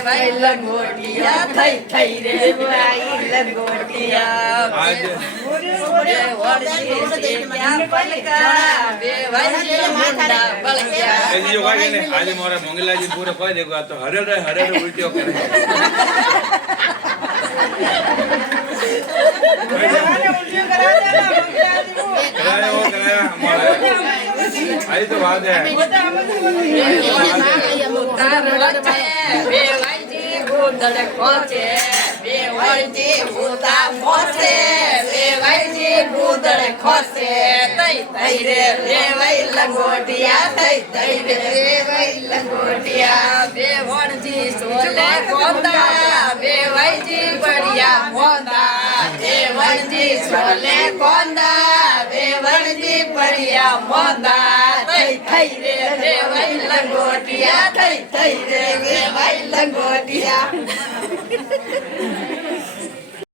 ભાઈ લંગોટિયા થઈ થઈ રે ભાઈ લંગોટિયા આજે ऐसी जो कहा ने आज मोरे मंगला जी पूरे कह देखो तो हरे उल्टियो करे कराया वो कराया हमारे आई तो बात है લંગોટિયા થઈ થઈ રે ભાઈ લંગોટિયા બે વણજી સોલે કોંદા બે ભાઈજી બળિયા મોંદા બે વણજી સોલે કોંદા બે વણજી બળિયા મોંદા થઈ થઈ રે ભાઈ લંગોટિયા થઈ થઈ રે ભાઈ લંગોટિયા